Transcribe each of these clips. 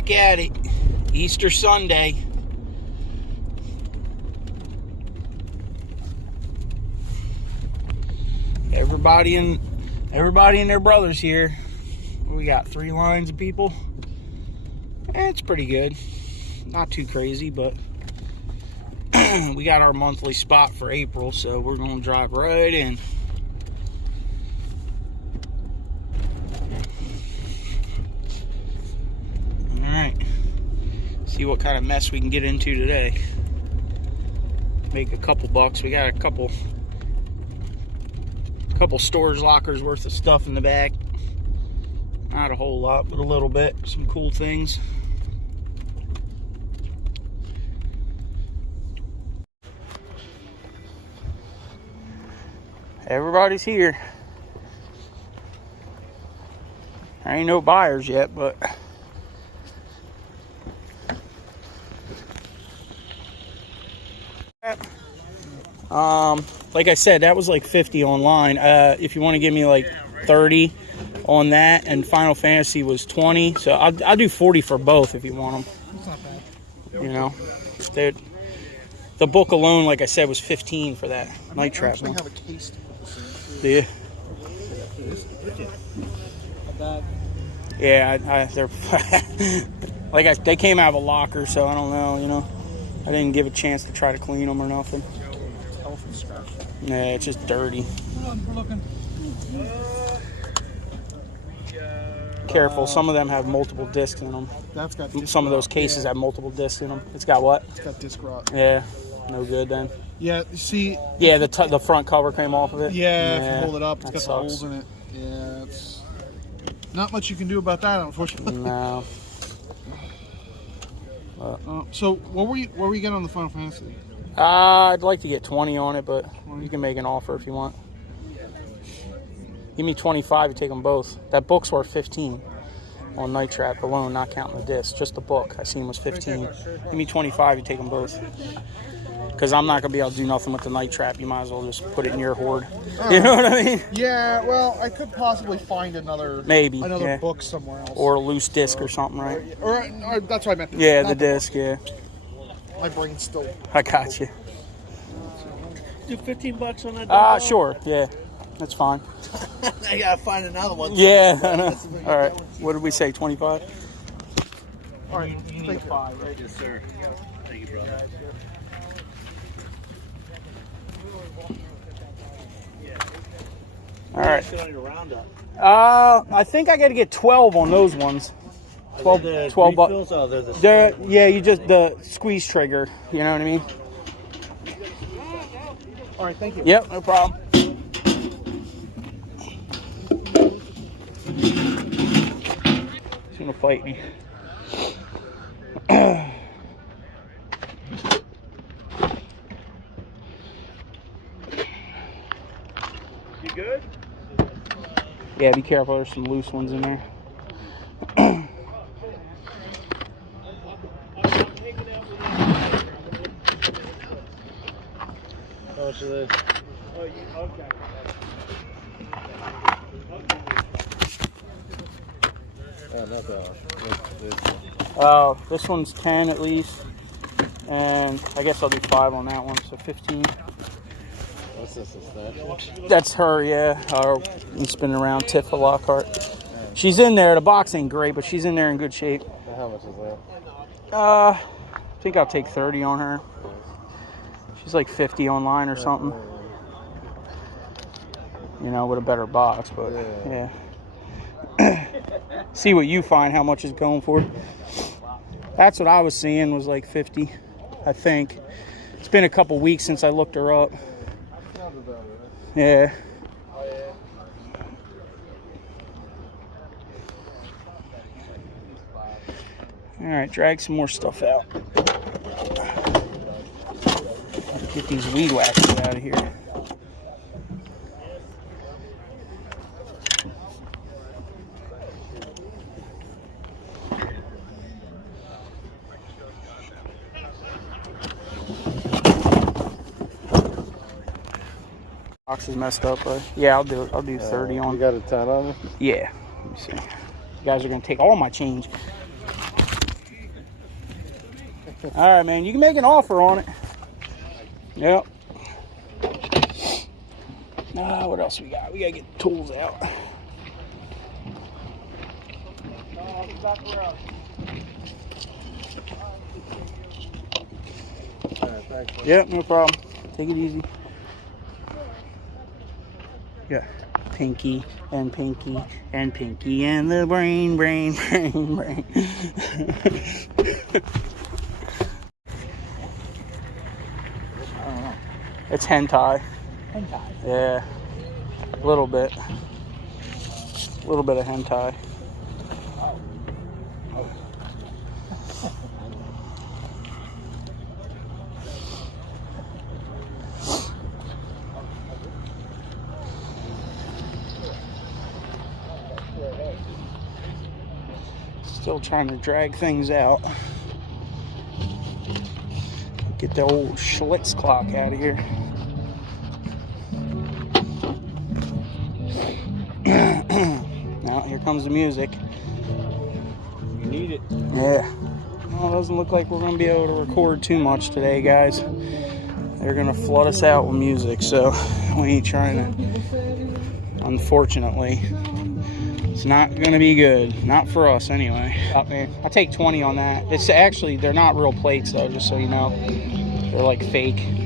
Back at it. Easter Sunday. Everybody and their brothers here. We got 3 lines of people. It's pretty good. Not too crazy, but we got our monthly spot for April, so we're going to drive right in. Alright. See what kind of mess we can get into today. Make a couple bucks. We got a couple storage lockers worth of stuff in the back. Not a whole lot, but a little bit. Some cool things. Everybody's here. There ain't no buyers yet, but like I said, that was like 50 online. If you want to give me like 30 on that, and Final Fantasy was 20, so I'll do 40 for both if you want them. That's not bad. You know, the book alone, like I said, was 15 for that Night Trap one. Have a case. Do you? Yeah, they're like they came out of a locker, so I don't know. You know, I didn't give a chance to try to clean them or nothing. Yeah, it's just dirty. We're looking. Careful, some of them have multiple discs in them. That's got disc some of those rot. cases have multiple discs in them. It's got what? It's got disc rot. Yeah, no good then. Yeah, you see. Yeah, the front cover came off of it. Yeah, if you hold it up, it's got sucks. the holes in it. Yeah, it's not much you can do about that, unfortunately. No. So what were you getting on the Final Fantasy? I'd like to get 20 on it, but you can make an offer if you want. Give me 25, you take them both. That book's worth 15 on Night Trap alone, not counting the disc. Just the book I seen was 15. Give me 25, you take them both. Because I'm not going to be able to do nothing with the Night Trap. You might as well just put it in your hoard. You know what I mean? Yeah, well, I could possibly find another book somewhere else. Or a loose disc or something, right? Or that's what I meant. Yeah, the disc, yeah. My brain's still... I got you. Do 15 bucks on that? Sure, yeah. That's fine. I gotta find another one. Yeah, I know. All right. What did we say, 25? All right, you need a 5, right? Yes, sir. Thank you, brother. All right. I think I got to get 12 on those ones. 12 bucks. Oh, they're the yeah, you just the squeeze trigger. You know what I mean? All right, thank you. Yep, no problem. He's gonna fight me. You good? Yeah, be careful. There's some loose ones in there. How much is this? Oh, okay. Oh, not that one. This one's 10 at least, and I guess I'll do 5 on that one, so 15. What's this? That's her, yeah. Spinning around, Tifa Lockhart. She's in there. The box ain't great, but she's in there in good shape. How much is that? I think I'll take 30 on her. She's like 50 online or something. You know, with a better box, but yeah. See what you find, how much it's going for. That's what I was seeing, was like 50, I think. It's been a couple weeks since I looked her up. Yeah. All right, drag some more stuff out. Get these weed whackers out of here. Box is messed up, but yeah, I'll do it. I'll do 30 on. You got a 10 on me? Yeah. Let me see. You guys are gonna take all my change. All right, man. You can make an offer on it. Yep. What else we got? We gotta get the tools out. Yep, no problem. Take it easy. Yeah. Pinky and Pinky and Pinky and the brain. It's hentai. Hentai? Yeah. A little bit. A little bit of hentai. Still trying to drag things out. Get the old Schlitz clock out of here. Now, here comes the music. You need it. Yeah. Well, it doesn't look like we're going to be able to record too much today, guys. They're going to flood us out with music, so we ain't trying to. Unfortunately, it's not going to be good. Not for us, anyway. I'll take 20 on that. It's actually, they're not real plates, though, just so you know. They're like fake.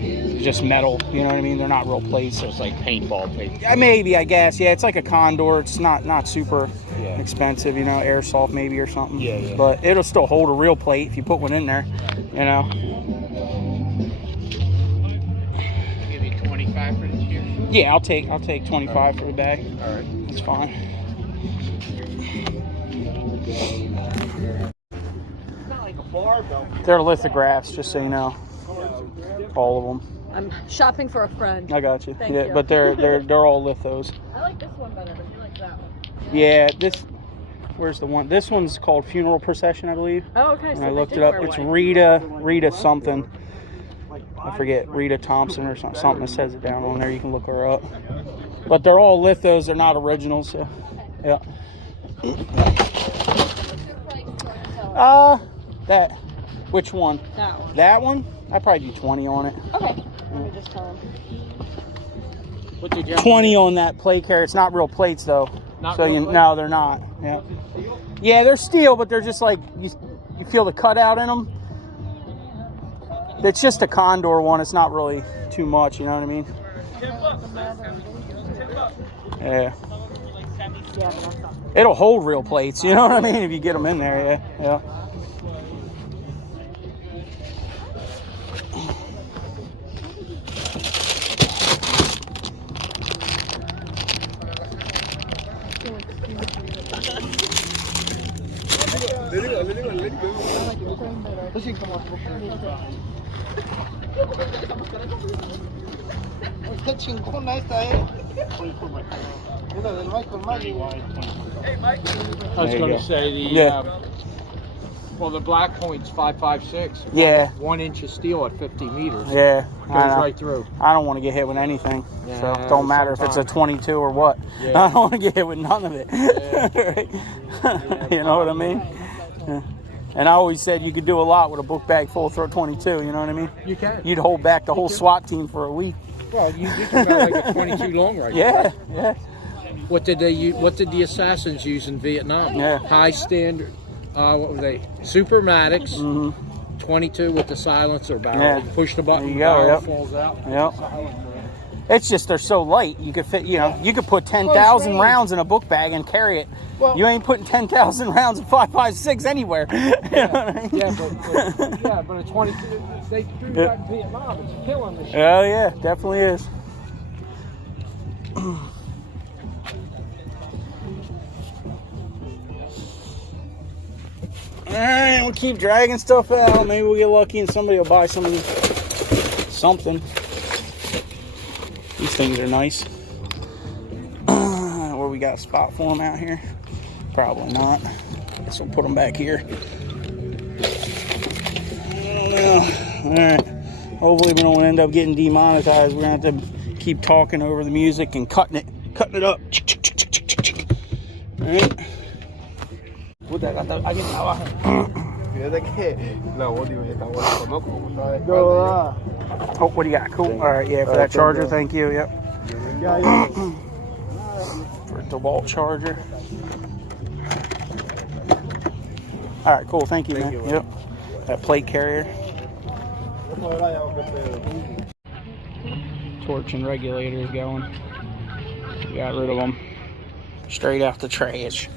Just metal, you know what I mean? They're not real plates. So it's like paintball paint. Yeah, maybe, I guess. Yeah, it's like a condor. It's not super expensive, you know, airsoft maybe or something. Yeah. But it'll still hold a real plate if you put one in there, you know. Give you 25 for this year? Yeah, I'll take 25 for the bag. All right. That's fine. It's not like a barbell. They're lithographs, just so you know. All of them. I'm shopping for a friend. I got you. Thank yeah, you. but they're all lithos. I like this one better, but you like that one. Yeah, where's the one? This one's called Funeral Procession, I believe. Oh, okay. And So I they looked did it up. wear It's white. Rita something. I forget, Rita Thompson or something that says it down on there. You can look her up. But they're all lithos. They're not originals. So, yeah. That. Which one? That one. That one? I'd probably do 20 on it. Okay. Let me just tell him. What did you 20 on that plate carrier. It's not real plates though. Not so real you plates? no, they're not. Yeah. Yeah, they're steel, but they're just like you feel the cutout in them. It's just a condor one. It's not really too much, you know what I mean? Yeah. It'll hold real plates, you know what I mean? If you get them in there, yeah. Qué chingona esta, Mira, del Michael Magic. I was There you going go. to say the black point's 5.56. Yeah. 1 inch of steel at 50 meters. Yeah. Goes I know. right through. I don't want to get hit with anything. Yeah, So it don't matter if it's a sometimes. 22 or what. Yeah. I don't want to get hit with none of it. Yeah. You know what I mean? Yeah. And I always said you could do a lot with a book bag full of 22, you know what I mean? You can. You'd hold back the whole SWAT team for a week. Well, you can go like a 22 long rifle. Yeah, yeah. What did they use? What did the assassins use in Vietnam? Yeah. High standard. What were they? Supermatics. 22 with the silencer barrel. Yeah. You push the button, There you the go, barrel yep. falls out. Yep. It's just they're so light. You could fit, you know, you could put 10,000 rounds in a book bag and carry it. Well- You ain't putting 10,000 rounds of 5.56 anywhere. You know what I mean? Yeah, but a 22. They threw that in Vietnam. It's killing the shit. Oh yeah, definitely is. Alright, we'll keep dragging stuff out. Maybe we'll get lucky and somebody will buy something. These things are nice. Where we got a spot for them out here? Probably not. Guess we'll put them back here. I don't know. Alright. Hopefully we don't end up getting demonetized. We're gonna have to keep talking over the music and cutting it up. Alright. Fíjate que la voz, digo, está bueno, conozco como está de Go, espalda. oh, what do you got? Cool. All right, yeah, for that charger, thank you. Yep. For a DeWalt charger. All right, cool. Thank you, man. Yep. That plate carrier. Torch and regulators going. We got rid of them. Straight out the trash.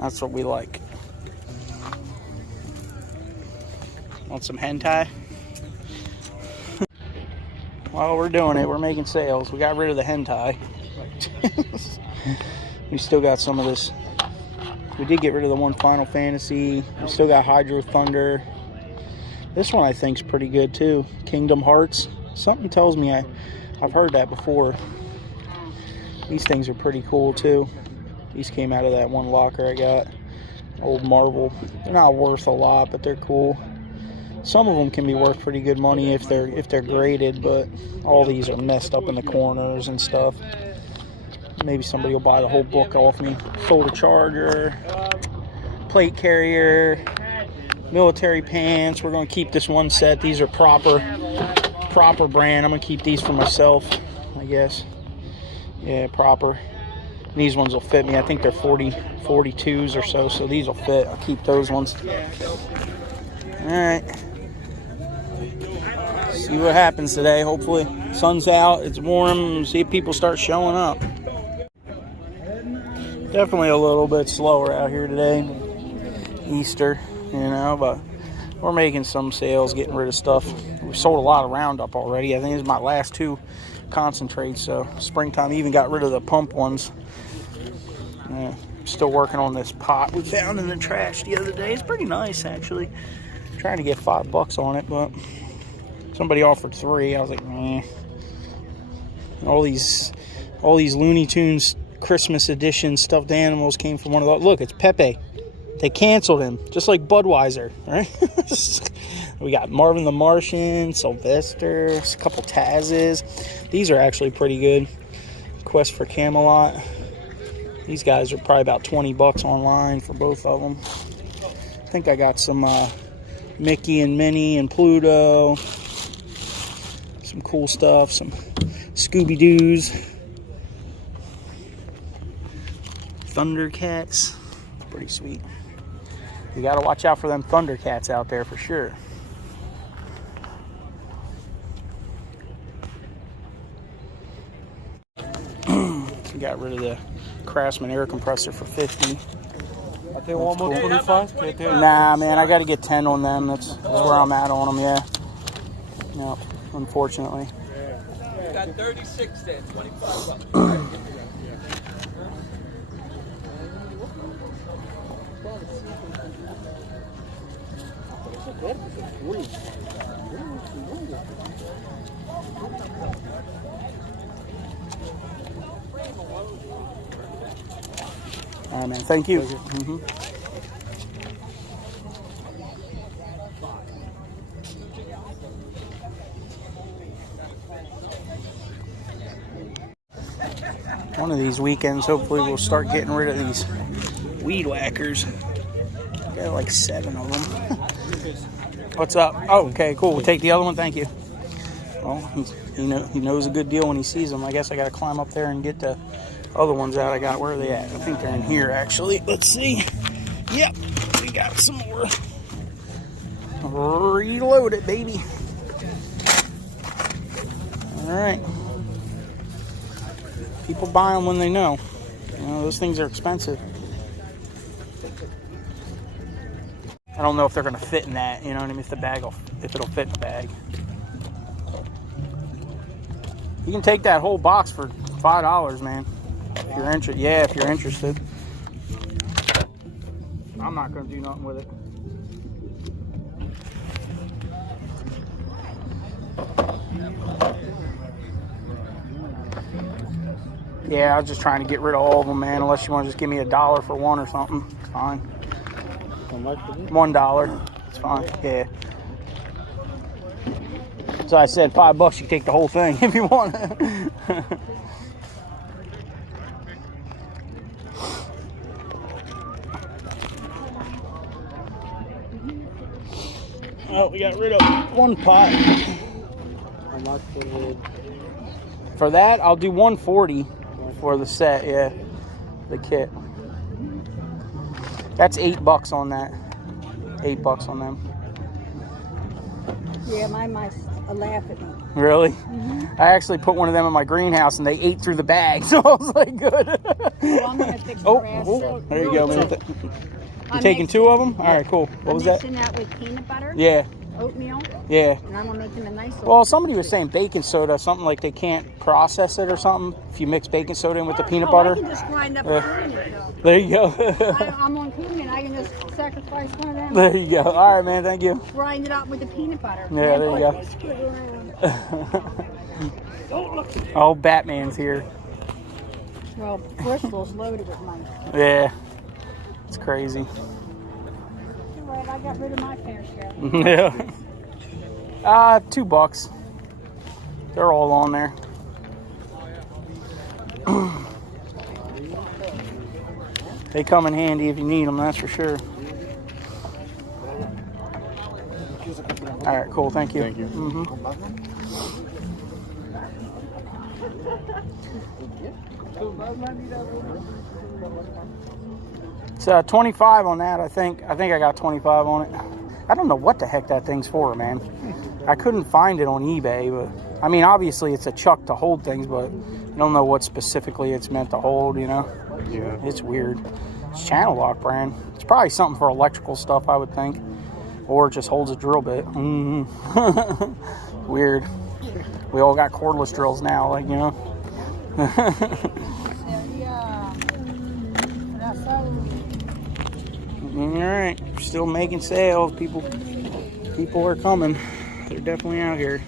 That's what we like. Want some hentai? While we're doing it, we're making sales. We got rid of the hentai. We still got some of this. We did get rid of the one Final Fantasy. We still got Hydro Thunder. This one I think is pretty good too. Kingdom Hearts. Something tells me I've heard that before. These things are pretty cool too. These came out of that one locker I got. Old Marvel. They're not worth a lot, but they're cool. Some of them can be worth pretty good money if they're graded, but all these are messed up in the corners and stuff. Maybe somebody will buy the whole book off me. Sold a charger, plate carrier, military pants. We're going to keep this one set. These are proper brand. I'm going to keep these for myself, I guess. Yeah, proper. These ones will fit me. I think they're 42s or so these will fit. I'll keep those ones. All right. See what happens today. Hopefully, sun's out, it's warm, see if people start showing up. Definitely a little bit slower out here today. Easter, you know, but we're making some sales, getting rid of stuff. We sold a lot of Roundup already. I think it's my last 2 concentrates, so springtime. Even got rid of the pump ones. Still working on this pot we found in the trash the other day. It's pretty nice, actually. Trying to get $5 on it, but somebody offered 3. I was like, meh. All these Looney Tunes Christmas edition stuffed animals came from one of those. Look, it's Pepe. They canceled him, just like Budweiser, right? We got Marvin the Martian, Sylvester, a couple Tazes. These are actually pretty good. Quest for Camelot. These guys are probably about $20 online for both of them. I think I got some Mickey and Minnie and Pluto. Some cool stuff, some Scooby-Doos. Thundercats. Pretty sweet. You gotta watch out for them Thundercats out there for sure. Got rid of the Craftsman air compressor for 50. I think one more 25. Nah, man, I got to get 10 on them. That's where I'm at on them. Yeah. No, unfortunately. Got 36 there, $25. All right, man. Thank you. One of these weekends, hopefully, we'll start getting rid of these weed whackers. Got like 7 of them. What's up? Oh, okay, cool. We'll take the other one. Thank you. Well, he knows a good deal when he sees them. I guess I got to climb up there and get the other ones out I got. Where are they at? I think they're in here, actually. Let's see. Yep, we got some more. Reload it, baby. All right. People buy them when they know. You know, those things are expensive. I don't know if they're going to fit in that. You know what I mean? If it'll fit in the bag. You can take that whole box for $5, man. If you're interested. Yeah, if you're interested. I'm not going to do nothing with it. Yeah, I was just trying to get rid of all of them, man. Unless you want to just give me $1 for one or something. It's fine. $1. It's fine. Yeah. So I said $5. You can take the whole thing if you want. Oh, we got rid of one pot. For that, I'll do 140 for the set. Yeah, the kit. That's $8 on that. $8 on them. Yeah, my mice laugh at me. Really? I actually put one of them in my greenhouse and they ate through the bag, so I was like, good. Well, I'm gonna fix the Oh, grass. oh, there you go, man. You I'm taking mixing- 2 of them? All right, cool. What was I'm that? mixing that with peanut butter, Yeah, oatmeal, yeah. and I'm gonna make them a nice little. Well, somebody was saying baking soda, something like they can't process it or something. If you mix baking soda in with the peanut I butter. can just grind up Yeah. a peanut though. There you go. I'm on Korean. I can just sacrifice one of them. There you go. All right, man. Thank you. Grind it up with the peanut butter. Yeah, there you go. Oh, Batman's here. Well, Bristol's loaded with mice. Yeah, it's crazy. Right, I got rid of my fair share. Yeah. $2. They're all on there. They come in handy if you need them, that's for sure. All right, cool. Thank you. Thank you. It's 25 on that, I think. I think I got 25 on it. I don't know what the heck that thing's for, man. I couldn't find it on eBay, but I mean, obviously it's a chuck to hold things, but I don't know what specifically it's meant to hold, you know? Yeah. It's weird. It's Channel Lock brand. It's probably something for electrical stuff, I would think. Or it just holds a drill bit. Weird. We all got cordless drills now, like, you know? All right, we're still making sales. People are coming. They're definitely out here.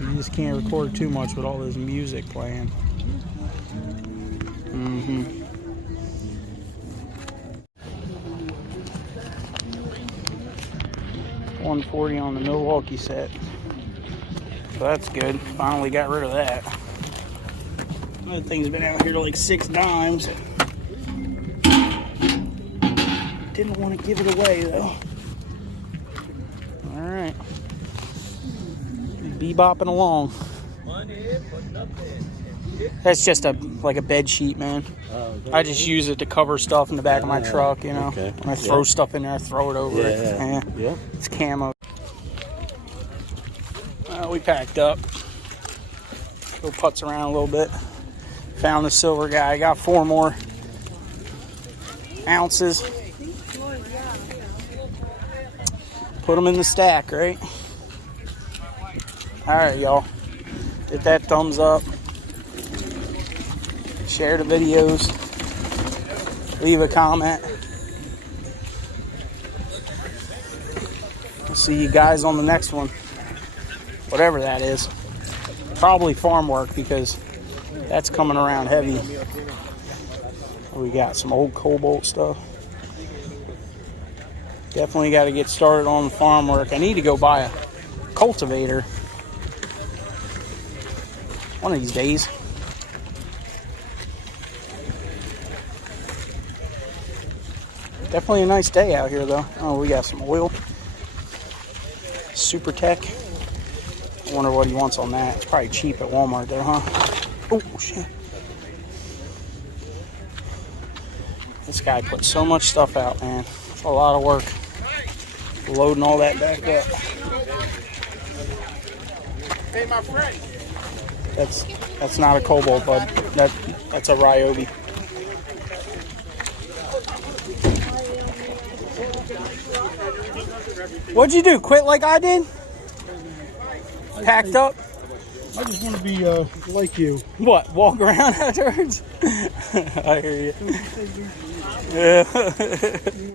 You just can't record too much with all this music playing. 140 on the Milwaukee set. So that's good. Finally got rid of that. That thing's been out here like 6 dimes. Didn't want to give it away though. All right. Bebopping along. That's just like a bed sheet, man. I just use it to cover stuff in the back of my truck, you know. Okay. When I throw stuff in there, I throw it over it. Yeah. It's camo. We packed up. Go putz around a little bit. Found the silver guy. Got 4 more ounces. Put them in the stack, right? All right, y'all. Hit that thumbs up. Share the videos. Leave a comment. I'll see you guys on the next one. Whatever that is. Probably farm work because that's coming around heavy. We got some old Cobalt stuff. Definitely got to get started on the farm work. I need to go buy a cultivator one of these days. Definitely a nice day out here though. Oh, we got some oil. Super Tech. I wonder what he wants on that. It's probably cheap at Walmart though, huh? Oh, shit. This guy put so much stuff out, man. It's a lot of work. Loading all that back up. Hey, my friend. That's not a Cobalt, bud. That's a Ryobi. What'd you do? Quit like I did? Packed up? I just want to be like you. What? Walk around afterwards? I hear you. Yeah.